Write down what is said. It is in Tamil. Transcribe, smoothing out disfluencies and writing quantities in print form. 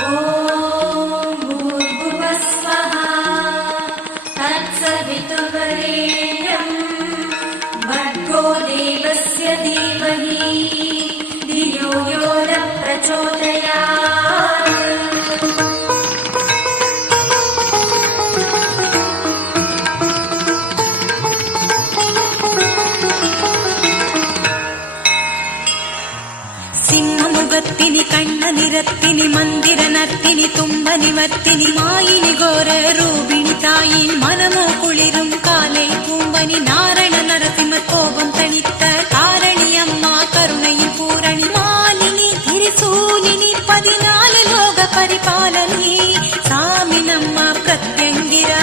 ॐ भूर्भुवः स्वः तत्सवितुर्वरेण्यं भर्गो देवस्य धीमहि धियो यो न प्रचोदयात्। ಸಿಂಹಮುಗತ್ತಿನಿ ಕಣ್ಣ ನಿರತ್ತಿನಿ ಮಂದಿರ ನರ್ತಿನಿ ತುಂಬ ನಿಮರ್ತಿನಿ ಮಾಯಿನಿ ಘೋರ ರೂಪಿಣಿ ತಾಯಿನ್ ಮನಮೋ ಕುಳಿரும் காலை பூம்பனி நாரண நரசிம்ம கோபம் தணித்த காரணியம்மா கருணையின் பூரணி மாலினி திரிசூலினி 14 லோக பரிபாலனி சாமி நம்ம பிரத்யங்கிரா